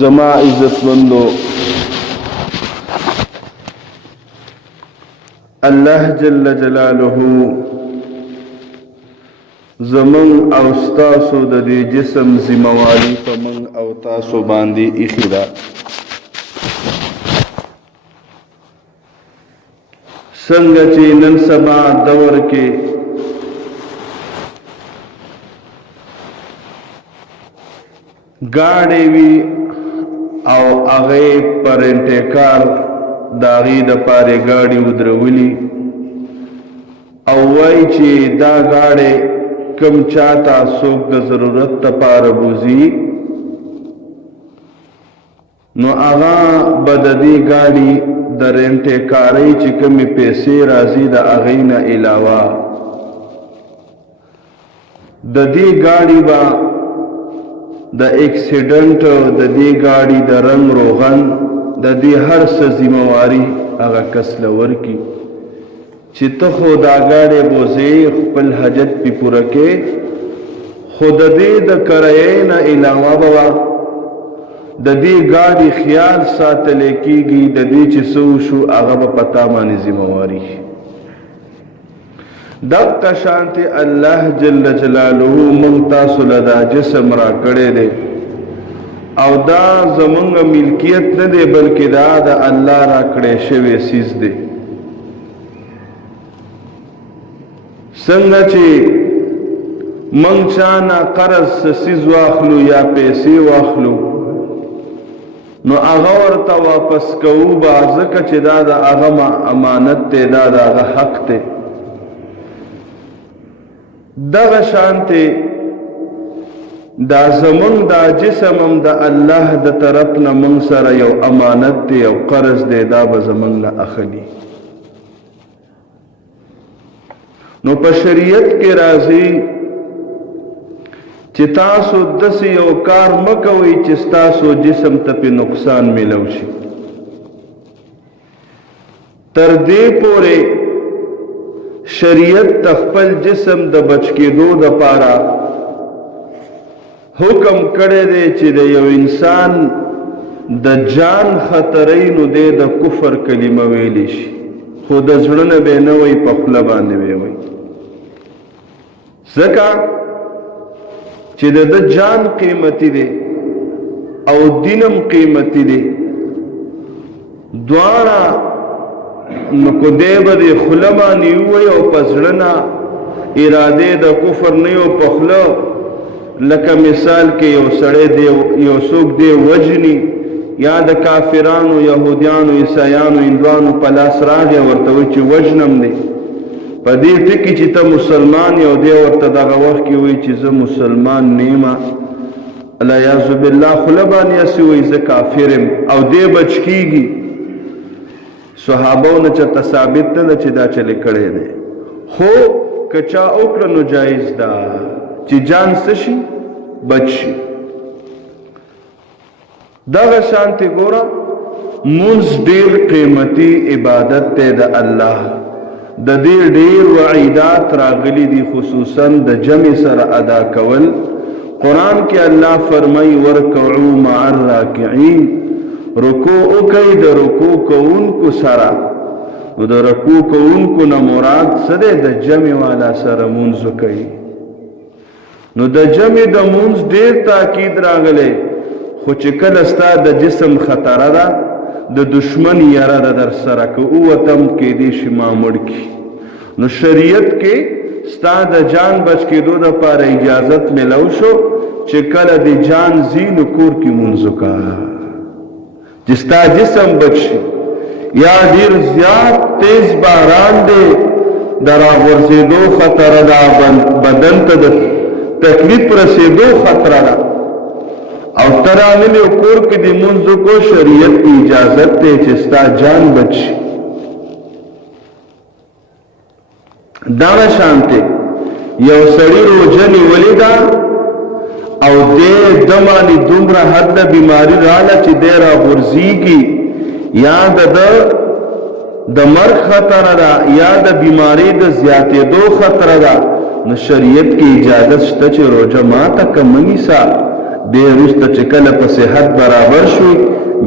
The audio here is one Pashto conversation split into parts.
زما عزتمندو الله جل جلاله زمن او ستاسو د دې جسم ذمہواری په من او تاسو باندې ایښې ده. څنګه چې نن سبا دور کې ګاډې وي او هغه پر انتقال داغي د پاره ګاډي ودرولي او وای چې دا ګاډي کم چاته څوک د ضرورت لپاره بوزي نو هغه بددي ګاډي د رنټه کاری چې کمی پیسې راځي د هغه نه علاوه د دې ګاډي با د اکسیډنټ د دې ګاډي د رنگ روغن د دې هر څه ذمہواری هغه کس لور کی چې ته خو دا ګاډي بوزي خپل حاجت پی پوره کې خود دې د کرایې نه علاوه بوا د دې ګاډي خیال ساتل کېږي د دې چې سو شو هغه په پتا باندې ذمہواری دغه شانتی الله جل جلاله ممتاز لدا جسم را کړي دي او دا زمونږ ملکیت نه دی بلکې دا د الله را کړي شوی سیز دی. څنګه چې مونږ چانا قرض سیز واخلو یا پیسې واخلو نو هغه ورته واپس کوو با ځکه چې دا د هغه امانت دی دا د هغه حق دی. دغه شانته دا زمون دا جسمم د الله د طرف نه مون سره یو امانت دی او قرض دی دا به زمون نه اخلي. نو په شریعت کې راځي چې تاسو داسې یو کار مکوئ چې تاسو جسم ته په نقصان ملو شي. تر دې پورې شریعت تخپل جسم د بچ کېدو د پاره حکم کړی دی چې د یو انسان د جان خطرې نو د کفر کلمه ویلی شي خو د زړه نه به نه وي په خوله باندې وي ځکه چې د جان قیمتي دی او دینم قیمتي دی دواړه نو کو دیو دی خلما نیوی او پزړنا اراده د کفر نه او پخلو لکه مثال کې یو سړی دی یو څوک دی وجنی یا د کافرانو يهوديانو عیسایانو هندوانو په لاس راغی ورته چې وجنم دی په دې ټکی چې ته مسلمان یو دی ورته دغه وخت کې وی چې زه مسلمان نیمه الا یعذ بالله خلبان یسوی ز کافرم او دی بچ کیږي. صحابو نه چا ثابت نه چې دا چلے کړي دي خو کچا اوکړه نو جایز ده چې جان سشي بچي. دغه شانتي ګوره مونږ ډېر قیمتي عبادت ته د الله د دې ډېر وعیدات راغلي دي خصوصا د جمع سره ادا کول. قران کې الله فرمایي ورکعوا مع الراکعين رکوع کوي د رکوع کوونکو سره نو د رکوع کوونکو نه مراد څه دی د جمع والا سره مونږ کوي نو د جمع د مونږ ډېر تاکید راغلی خو چې کله ستا د جسم خطر ده د دشمن یاره ده در سره که اوتم کې دې شي ما مړ کی نو شریعت کې ستا د جان بچ کېدو دپاره اجازت میلو شو چې کله د جان ځي نو کور کې مونځ وکړه جستا جسم بچی یا ډیر زیات تیز باران دی درا ورزیدو خطر دا بدن ته د تکلیف رسیدو خطر دا او ترانه کور کې د منځ کو شریعت کی اجازت ته چې ستا جان بچی. دا شانته یو سړی روزنی ولیدا او دې دمانی دومره حد بیماری رااله چې ډېر غورځيږي یا د مرګ خطر ده یا د بیماری د زیاتېدو خطر ده نو شریعت کې اجازه شته چې روزه ماته کمنی سا دې وروسته چې کله په صحت برابر شوي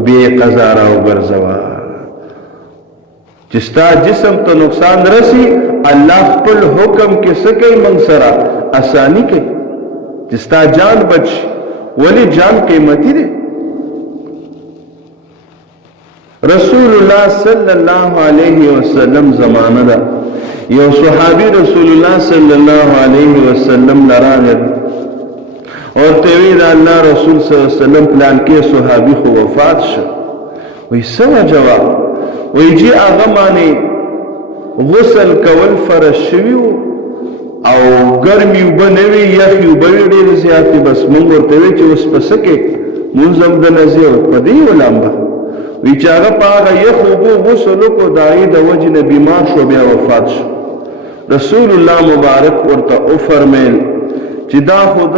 بې قضا راوګرځوه چې ستا جسم ته نقصان رسی الله خپل حکم کې څه کوي موږ سره اسانی کوي چې ستا جان بچ ولی جان قیمتي دی رسول الله صلی الله علیه وسلم زمانه ده یو صحابي رسول الله صلی الله علیه وسلم لراغه اور توی دا الله رسول صلی الله علیه وسلم پلان کې صحابي خو وفات شو وی سوا جواب وی جی آغا مانی غسل کول فرض شوی او ګرمي وبنوي یخي وبوي ډېر زیاتې بس مونږ ورته وی چې اوس په سکه مونږ هم د نزیو په دې ولامبه وی چې هغه په هغه یخ اوبو غسل کو دای د وجه نه بیمار شو بیا وفات شو رسول الله مبارک ورته او فرمایل چې دا خود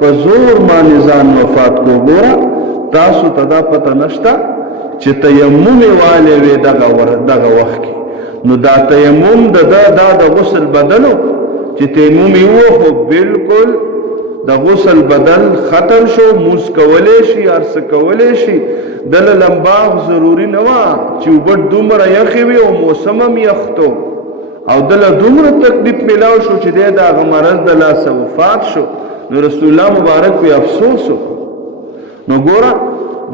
په زور باندې ځان وفات کو ګوره تاسو ته دا پته نشته چې تیمم والے وی دغه وخت کې نو دا تیمم د غسل بدلو چې تیمم یو خو بالکل د غسل بدل ختم شو موس کولې شي ارس کولې شي دل لمباغ ضروری نه وا چې وبد دومره یخي وي او موسم هم یختو او دل دومره تکلیف ملاو شو چې دا غمرز د لاس وفات شو نو رسول الله مبارک په افسوس نو ګوره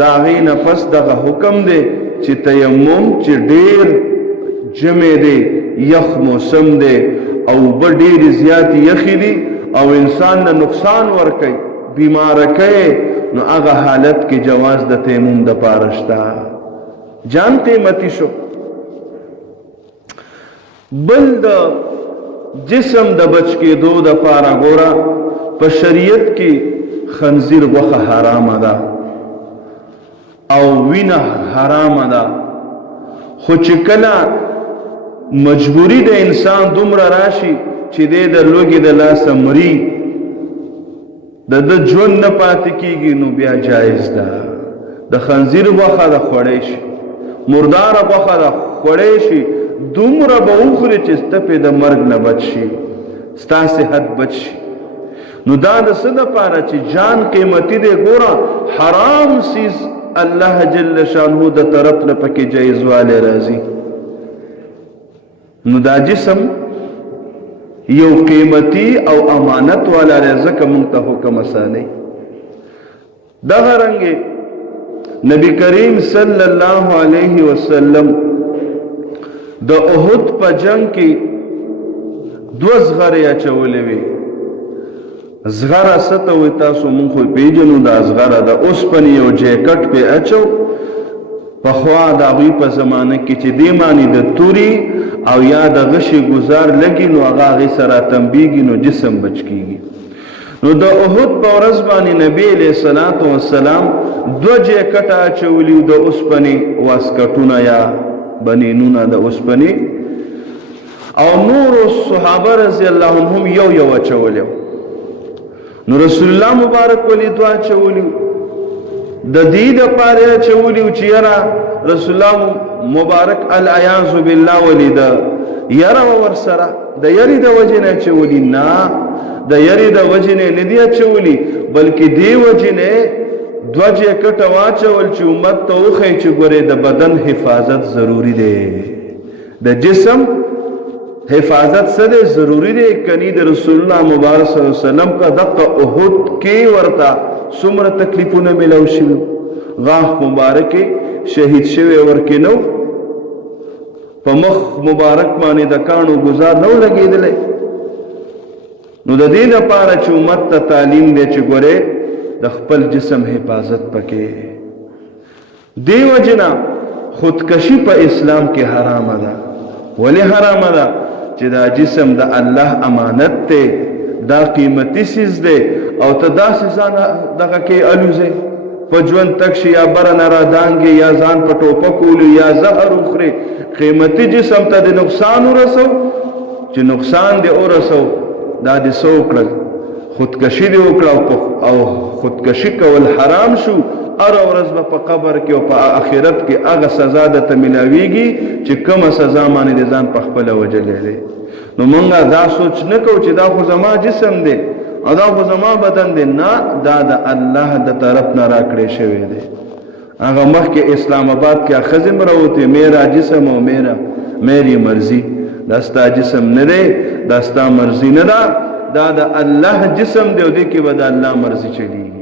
دا غي نفس دغه حکم دی چې تیمم چې ډیر جمع دی یخ موسم دی او ډیر زیات یخی دی او انسان نه نقصان ورکي بیمار کوي نو هغه حالت کې جواز د تیمم د پارشتا جان قیمتي شو بل د جسم د بچ کې دو د پارا ګورا په شریعت کې خنزیر غوښه حرام ده او وینه حرام ده خو چې کله مجبوری د انسان دومره راشي چې د لوګي د لاس مري د ژوند نه پاتې کیږي نو بیا جایز ده د خنزیر غوښه د خوړې شي مردار غوښه د خوړې شي دومره به وخوري چې ستپې د مرګ نه بچ شي ستا صحت بچ شي نو دا د څه دپاره چې جان قیمتي دی ګوره حرام سیز الله جل شانه د طرف نه پکې جایز والی راځي نو دا جسم یو قیمتي او امانت والا رزق مونږ ته حکم اساني دغه رنګه نبی کریم صلی الله علیه وسلم د احد په جنگ کې دو زغره اچولې وي زغره ستو تاسو مونږ خو پیژنو دا زغره د اوسپنې یو جیکټ په اچو په خوا د غوی په زمانه کې چې دی معنی د توري او یا د غشي گزار لګي نو هغه غي سره تنبیږي نو جسم بچ کیږي نو د احد په ورځ باندې نبی علیہ الصلوۃ والسلام دو جیکټ اچولیو د اوسپنې واسکټونه یا بنینونه د اوسپنې او نور صحابه رضی الله عنهم یو اچولیو نو رسول الله مبارک ولی دعا چولیو د دې د پاره چولیو چې یرا رسول الله مبارک العیاذ بالله ولید یرا ور سره د یری د وجنه چولی نه د یری د وجنه نه دی چولی بلکې دی وجنه دوجه کټه واچول چې امت ته وخی چې ګوره د بدن حفاظت ضروری دی د جسم حفاظت سره ضروری دی کني د رسول الله مبارک صلی الله علیه وسلم په دغه احد کې ورته څومره تکلیفونه ملو شي غاښ مبارک شهید شوی ورکې نو په مخ مبارک باندې د کانو گزار نو لګیدلې نو د دې لپاره چې امت ته تعلیم دی چې ګوره د خپل جسم حفاظت پکې دیو جنا خودکشي په اسلام کې حرام ده ولی حرام ده چې دا جسم د الله امانت ته دا قیمتي سیز ده او ته دا سیزان دغه کې الوزه په ژوند تک شي یا برن را دانګي یا ځان په ټوپک ول یا زهر اخري قیمتي جسم ته د نقصان ورسو چې نقصان دی ورسو دا د سوکړه خودکشي دی وکړه او خودکشي کول حرام شو ار ورځ په قبر کې او په آخرت کې هغه سزا د تملاویږي چې کومه سزا باندې ځان په خپل وجه لري نو مونږه دا سوچ نه کوو چې دا خو زما جسم دی او دا خو زما بدن دی نه دا د الله د طرف نه راکړی شوی دی هغه مخکې اسلام آباد کې ښځې مروتې میرا جسم او میری مرضی دا ستا جسم نه دی دا ستا مرضی نه ده دا د الله جسم دی او دې کې به د الله مرضی چلیږي